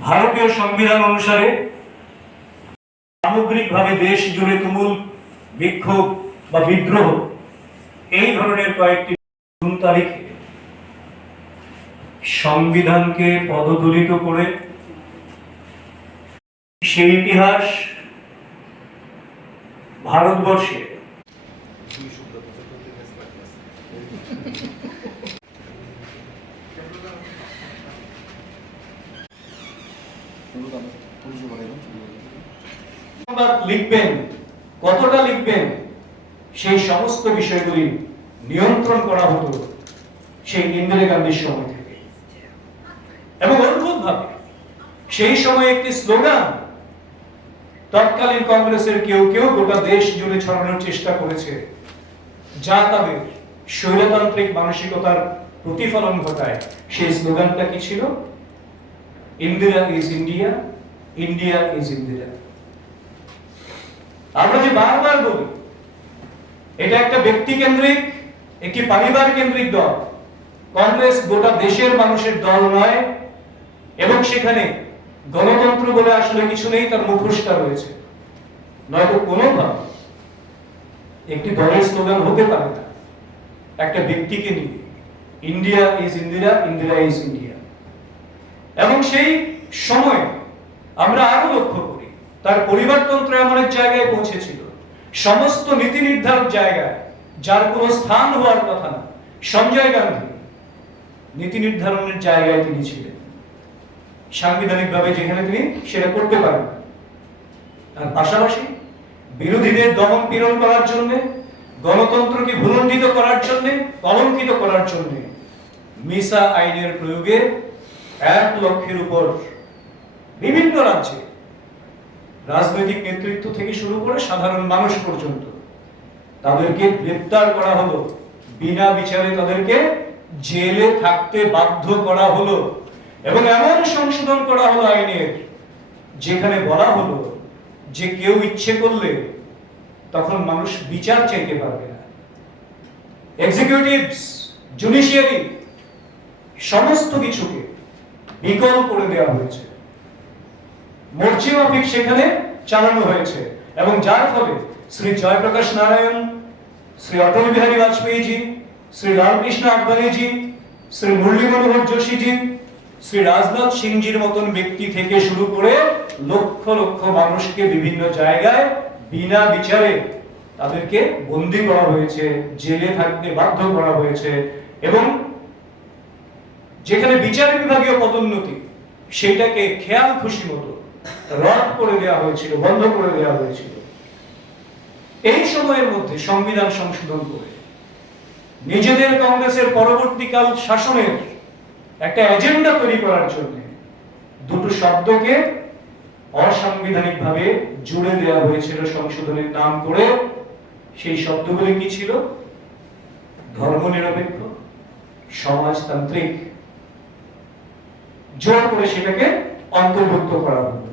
ভারতীয় সংবিধান অনুসারে সামগ্রিকভাবে দেশ জুড়ে তুমুল বিক্ষোভ বা বিদ্রোহ, এই ধরনের কয়েকটি তারিখে সংবিধানকে পদদলিত করে সেই ইতিহাস ভারতবর্ষে সংবাদ লিখবেন কতটা লিখবেন? সেই সমস্ত বিষয়গুলি নিয়ন্ত্রণ করা হতো সেই ইন্দিরা গান্ধীর সময় থেকে। এবং অদ্ভুতভাবে সেই সময় একটি স্লোগান, তৎকালীন কংগ্রেসের কেউ কেউ গোটা দেশ জুড়ে ছড়ানোর চেষ্টা করেছে, যা তাদের স্বৈরতান্ত্রিক মানসিকতার প্রতিফলন ঘটায়। সেই স্লোগানটা কি ছিল? Indira is India India is Indira. আমরা যে বারবার বলি, এটা একটা ব্যক্তি কেন্দ্রিক, একটি পরিবার কেন্দ্রিক দল। কংগ্রেস গোটা দেশের মানুষের দল নয়, এবং সেখানে গণতন্ত্র বলে আসলে কিছু নেই, তার মুখোশটা রয়েছে নয়তো কোনোভাবে একটি দলের স্লোগান হতে পারে না। একটা ব্যক্তিকে নিয়ে India is Indira Indira is India এবং সেই সময় আমরা আরও লক্ষ্য করি তার পরিবারতন্ত্র এমন এক জায়গায় পৌঁছেছিল। সমস্ত নীতি নির্ধারক জায়গায়, যার কোনো স্থান হওয়ার কথা না, সঞ্জয় গান্ধী নীতি নির্ধারণের জায়গায় তিনি ছিলেন। সাংবিধানিকভাবে যেখানে তিনি সেটা করতে পারেন। আর পাশাপাশি বিরোধীদের দমন পীড়ন করার জন্য, গণতন্ত্রকে ভুলণ্ডিত করার জন্য, কলঙ্কিত করার জন্য মিসা আইনের প্রয়োগে এক লক্ষের উপর বিভিন্ন রাজ্যে রাজনৈতিক নেতৃত্ব থেকে শুরু করে সাধারণ মানুষ পর্যন্ত তাদেরকে গ্রেপ্তার করা হলো। বিনা বিচারে তাদেরকে জেলে থাকতে বাধ্য করা হলো এবং এমন সংশোধন করা হলো আইনের যেখানে বলা হলো যে কেউ ইচ্ছে করলে তখন মানুষ বিচার চাইতে পারবে না। এক্সিকিউটিভস জুডিশিয়ারি সমস্ত কিছুকে বিকল করে দেওয়া হয়েছে। মর্জি মাফিক সেখানে চালানো হয়েছে। এবং যার ফলে শ্রী জয়প্রকাশ নারায়ণ, শ্রী অটল বিহারী বাজপেয়ীজি, শ্রী রামকৃষ্ণ আডবাণীজি, শ্রী মুরলী মনোহর যোশীজি, শ্রী রাজনাথ সিংজির মতন ব্যক্তি থেকে শুরু করে লক্ষ লক্ষ মানুষকে বিভিন্ন জায়গায় বিনা বিচারে তাদেরকে বন্দি করা হয়েছে, জেলে থাকতে বাধ্য করা হয়েছে এবং যেখানে বিচার বিভাগীয় পদোন্নতি, সেটাকে খেয়াল খুশি মতো রদ করে দেওয়া হয়েছিল, বন্ধ করে দেওয়া হয়েছিল। এই সময়ের মধ্যে সংবিধান সংশোধন করে নিজেদের কংগ্রেসের পরবর্তীকাল শাসনের একটা এজেন্ডা তৈরি করার জন্য দুটো শব্দকে অসাংবিধানিক ভাবে জুড়ে দেওয়া হয়েছিল সংশোধনের নাম করে। সেই শব্দগুলি কি ছিল? ধর্মনিরপেক্ষ, সমাজতান্ত্রিক। জোর করে সেটাকে অন্তর্ভুক্ত করা হলো।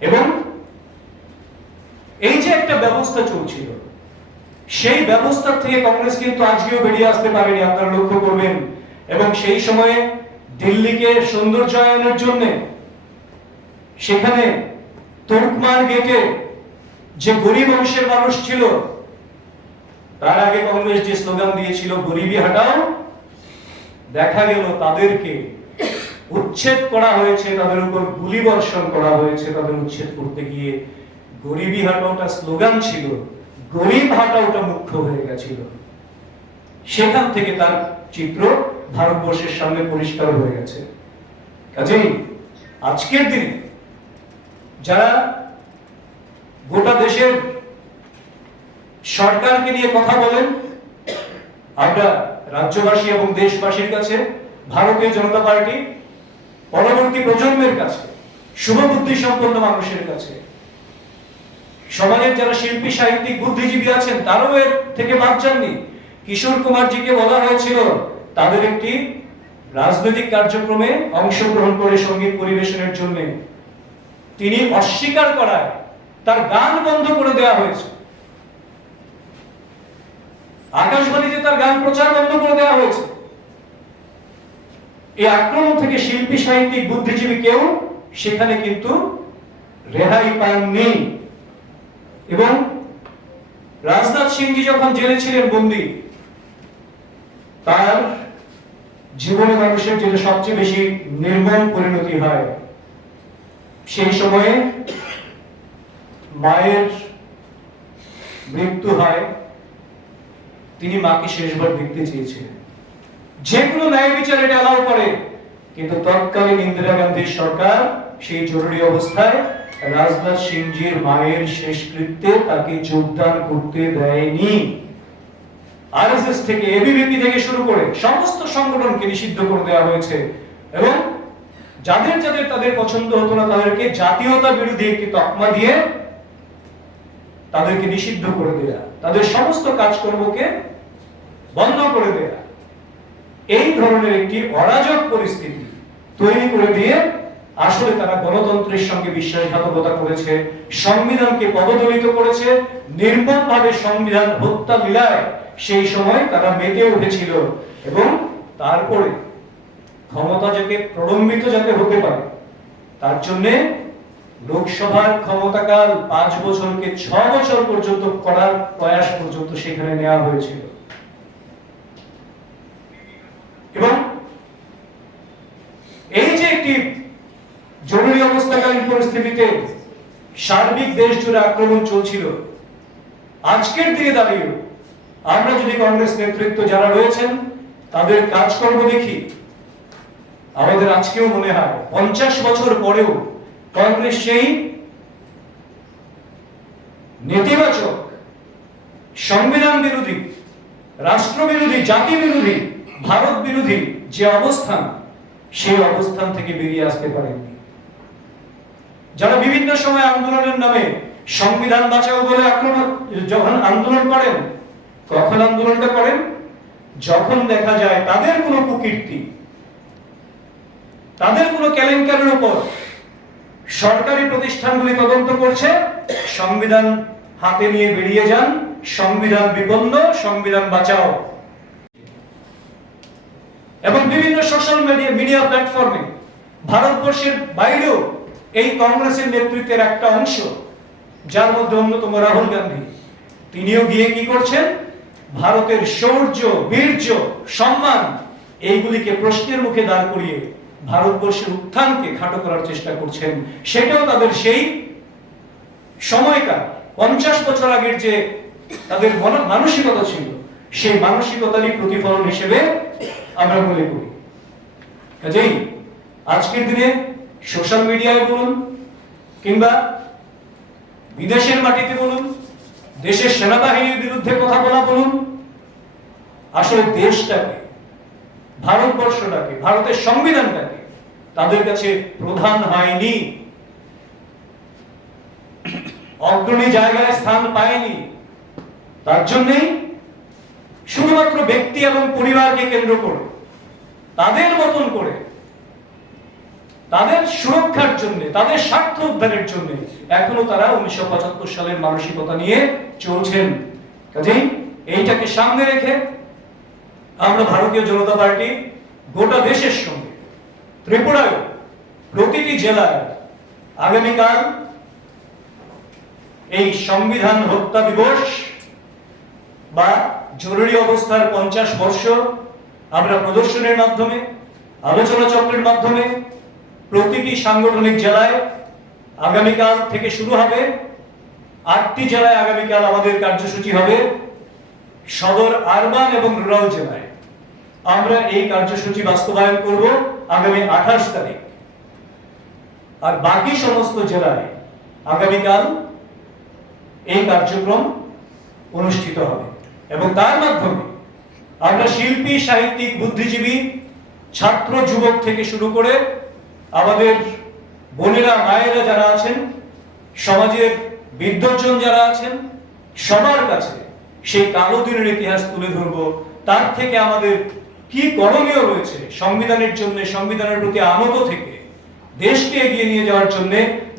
এবং এই যে একটা ব্যবস্থা চলছিল, সেই ব্যবস্থা থেকে কংগ্রেস কিন্তু আজকেও বেরিয়ে আসতে পারেনি, আপনারা লক্ষ্য করবেন। এবং সেই সময়ে দিল্লিকে সৌন্দর্যায়নের জন্য সেখানে তুর্কমান গেটে যে গরিব অংশের মানুষ ছিল, তার আগে কংগ্রেস যে স্লোগান দিয়েছিল, গরিবি হাটাও দেখা গেল তাদেরকে উচ্ছেদ করা হয়েছে, তাদের উপর গুলি বর্ষণ করা হয়েছে, তাদের উচ্ছেদ করতে গিয়ে গরিবি হাটাওটা স্লোগান ছিল, গরিব হাটাওটা মুখ্য হয়ে গেছিল। সেখান থেকে তার চিত্র ভারতবর্ষের সামনে পরিষ্কার হয়ে গেছে। কাজেই আজকের দিনে যারা গোটা দেশের সরকারকে নিয়ে কথা বলেন, আমরা রাজ্যবাসী এবং দেশবাসীর কাছে ভারতীয় জনতা পার্টি পরবর্তী প্রজন্মের কাছে, শুভবুদ্ধি সম্পন্ন মানুষের কাছে, সমাজের যারা শিল্পী, সাহিত্যিক, বুদ্ধিজীবী আছেন, তারাও এর থেকে বাদ যাননি। কিশোর কুমারজিকে বলা হয়েছিল, তাদের একটি রাজনৈতিক কার্যক্রমে অংশগ্রহণ করে সংগীত পরিবেশনের জন্য। তিনি অস্বীকার করায় তার গান বন্ধ করে দেওয়া হয়েছে। আকাশবাণীতে তার গান প্রচার বন্ধ করে দেওয়া হয়েছে। এই আক্রমণ থেকে শিল্পী, সাহিত্যিক, বুদ্ধিজীবী কেউ সেখানে কিন্তু রেহাই পাননি। এবং রাজনাথ সিংজি যখন জেলে ছিলেন বন্দী, তার জীবনে মানুষের যেটা সবচেয়ে বেশি নির্মম পরিণতি হয়। সেই সময়ে মায়ের মৃত্যু হয়, তিনি মাকে শেষবার দেখতে চেয়েছিলেন। যে কোনো ন্যায় বিচার এটা অ্যালাউ করে। কিন্তু তৎকালীন ইন্দিরা গান্ধীর সরকার সেই জরুরি অবস্থায় রাজনাথ সিংজির মায়ের শেষকৃত্যে তাকে যোগদান করতে দেয়নি। আরএসএস থেকে এবিভিপি থেকে শুরু করে সমস্ত সংগঠনকে নিষিদ্ধ করে দেওয়া হয়েছে। এবং যাদের যাদের তাদের পছন্দ হতো না তাদেরকে জাতীয়তা বিরোধী একটি তকমা দিয়ে তাদেরকে নিষিদ্ধ করে দেয়া। তাদের সমস্ত কাজকর্মকে বন্ধ করে দেয়া। এই ধরনের একটি অরাজক পরিস্থিতি তৈরি করে দিয়ে আসলে তারা গণতন্ত্রের সঙ্গে বিশ্বাসঘাতকতা করেছে, সংবিধানকে পদদলিত করেছে, নির্মমভাবে সংবিধান হত্যা মিলায় সেই সময় তারা মেতে উঠেছিল এবং তারপরে ক্ষমতা যাতে প্রলম্বিত যাতে হতে পারে, তার জন্যে লোকসভার ক্ষমতাকাল পাঁচ বছরকে ছ বছর পর্যন্ত করার প্রয়াস পর্যন্ত সেখানে নেওয়া হয়েছিল এবং এই যে একটি জরুরি অবস্থাকালীন পরিস্থিতিতে সার্বিক দেশ জুড়ে আক্রমণ চলছিল। আজকের দিনে দাঁড়িয়ে আমরা যদি কংগ্রেস নেতৃত্ব যারা রয়েছেন, তাদের কাজকর্ম দেখি, আমাদের আজকেও মনে হয় পঞ্চাশ বছর পরেও কংগ্রেস সেই নেতিবাচক সংবিধান বিরোধী, রাষ্ট্র বিরোধী, জাতি বিরোধী, ভারত বিরোধী যে অবস্থান, সেই অবস্থান থেকে বেরিয়ে আসতে পারেননি। যারা বিভিন্ন সময় আন্দোলনের নামে সংবিধান বাঁচাও বলে আক্রমণ, যখন আন্দোলন করেন, কখন আন্দোলনটা করেন? যখন দেখা যায় তাদের কোনো কুকীর্তি, তাদের কোনো কেলেঙ্কারের উপর সরকারি প্রতিষ্ঠানগুলি তদন্ত করছে, সংবিধান হাতে নিয়ে বেরিয়ে যান, সংবিধান বিপন্ন, সংবিধান বাঁচাও। এবং বিভিন্ন সোশ্যাল মিডিয়া মিডিয়া প্ল্যাটফর্মে ভারতবর্ষের বাইরেও এই কংগ্রেসের নেতৃত্বের একটা অংশ, যার মধ্যে অন্যতম রাহুল গান্ধী। তিনিও গিয়ে কি করছেন? ভারতের শৌর্য, বীর্য, সম্মান, এইগুলিকে প্রশ্নের মুখে দাঁড় করিয়ে ভারতবর্ষের উত্থানকে খাটো করার চেষ্টা করছেন। সেটাও তাদের সেই সময়কার পঞ্চাশ বছর আগের যে তাদের মানসিকতা ছিল, সেই মানসিকতারই প্রতিফলন হিসেবে আমরা মনে করি। কাজেই আজকের দিনে সোশ্যাল মিডিয়ায় বলুন, কিংবা বিদেশের মাটিতে বলুন, দেশের সেনাবাহিনীর বিরুদ্ধে কথা বলা বলুন, আসলে দেশটাকে, ভারতবর্ষটাকে, ভারতের সংবিধানটাকে তাদের কাছে প্রধান হয়নি। অগ্রণী জায়গায় স্থান পায়নি। তার জন্যই শুধুমাত্র ব্যক্তি এবং পরিবারকে কেন্দ্র করে, তাদের মতন করে তাদের সুরক্ষার জন্য, তাদের স্বার্থ উদ্ধারের জন্য এখনও তারা উনিশশো পঁচাত্তর সালের মানসিকতা নিয়ে চলছেন। কাজেই এইটাকে সামনে রেখে আমরা ভারতীয় জনতা পার্টি গোটা দেশের সঙ্গে, ত্রিপুরায়, প্রতিটি জেলায় আগামীকাল এই সংবিধান হত্যা দিবস বা জরুরি অবস্থার পঞ্চাশ বর্ষ আমরা প্রদর্শনের মাধ্যমে, আলোচনা চক্রের মাধ্যমে প্রতিটি সাংগঠনিক জেলায় আগামীকাল থেকে শুরু হবে। আটটি জেলায় আগামীকাল আমাদের কার্যসূচি হবে সদর আরবান এবং রুরাল জেলায়। আমরা এই কার্যসূচি বাস্তবায়ন করব আগামী আঠাশ তারিখ। আর বাকি সমস্ত জেলায় আগামীকাল এই কার্যক্রম অনুষ্ঠিত হবে এবং তার মাধ্যমে আমরা শিল্পী, সাহিত্যিক, বুদ্ধিজীবী, ছাত্র, যুবক থেকে শুরু করে আমাদের বোনেরা, মায়েরা যারা আছেন, সমাজের বিদ্বজ্জন যারা আছেন, সবার কাছে সেই কালো দিনের ইতিহাস তুলে ধরব। তার থেকে আমাদের কি করণীয় রয়েছে সংবিধানের জন্য, সংবিধানের প্রতি আনত থেকে দেশকে এগিয়ে নিয়ে যাওয়ার জন্য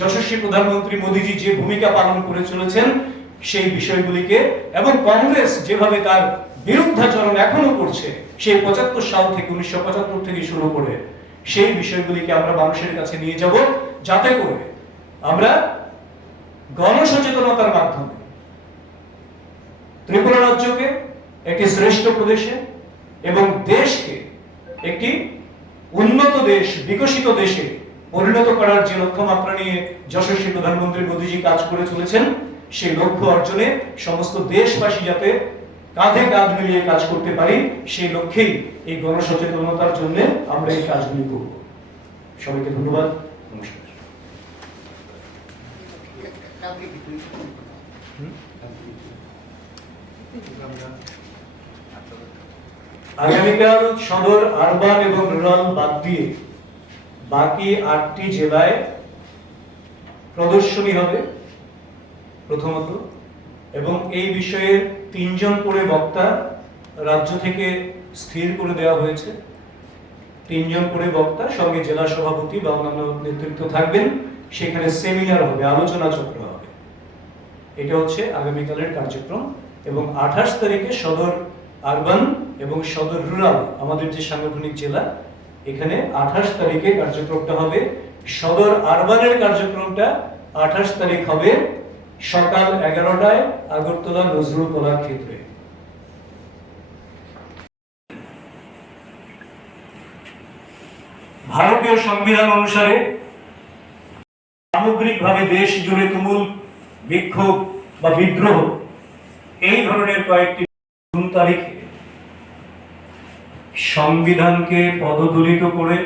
যশস্বী প্রধানমন্ত্রী মোদীজি যে ভূমিকা পালন করে চলেছেন, সেই বিষয়গুলিকে এবং কংগ্রেস যেভাবে তার বিরুদ্ধাচরণ এখনও করছে, সেই পঁচাত্তর সাল থেকে, উনিশশো পঁচাত্তর থেকে শুরু করে সেই বিষয়গুলিকে আমরা মানুষের কাছে নিয়ে যাব, যাতে করে আমরা গণসচেতনতার মাধ্যমে ত্রিপুরা রাজ্যকে একটি শ্রেষ্ঠ প্রদেশে এবং দেশকে একটি উন্নত দেশ, বিকশিত দেশে পরিণত করার যে লক্ষ্যমাত্রা নিয়ে যশস্বী প্রধানমন্ত্রী মোদীজি কাজ করে চলেছেন, সেই লক্ষ্য অর্জনে সমস্ত দেশবাসী যাতে কাঁধে কাঁধ মিলিয়ে কাজ করতে পারি, সেই লক্ষ্যেই এই গণসচেতনতার জন্য আমরা এই কাজগুলি করব। সবাইকে ধন্যবাদ। নমস্কার। আগামীকাল সদর আরবান এবং রুরাল বাদ দিয়ে বাকি আটটি জেলায় প্রদর্শনী হবে প্রথমত, এবং এই বিষয়ে তিনজন করে বক্তা রাজ্য থেকে স্থির করে দেওয়া হয়েছে। তিনজন করে বক্তা, সঙ্গে জেলা সভাপতি বা অন্যান্য নেতৃত্ব থাকবেন। সেখানে সেমিনার হবে, আলোচনা চক্র হবে। এটা হচ্ছে আগামীকালের কার্যক্রম এবং আঠাশ তারিখে সদর আরবান এবং সদর রুরাল, আমাদের যে সাংগঠনিক জেলা, এখানে আঠাশ তারিখে কার্যক্রমটা হবে। সদর আরবানের কার্যক্রমটা আঠাশ তারিখ হবে। সকাল এগারোটায় আগরতলা নজরুল কলা ক্ষেত্রে। ভারতীয় সংবিধান অনুসারে সামগ্রিকভাবে দেশ জুড়ে তুমুল বিক্ষোভ বা বিদ্রোহ, এই ধরনের কয়েকটি তারিখে সংবিধানকে পদদলিত করে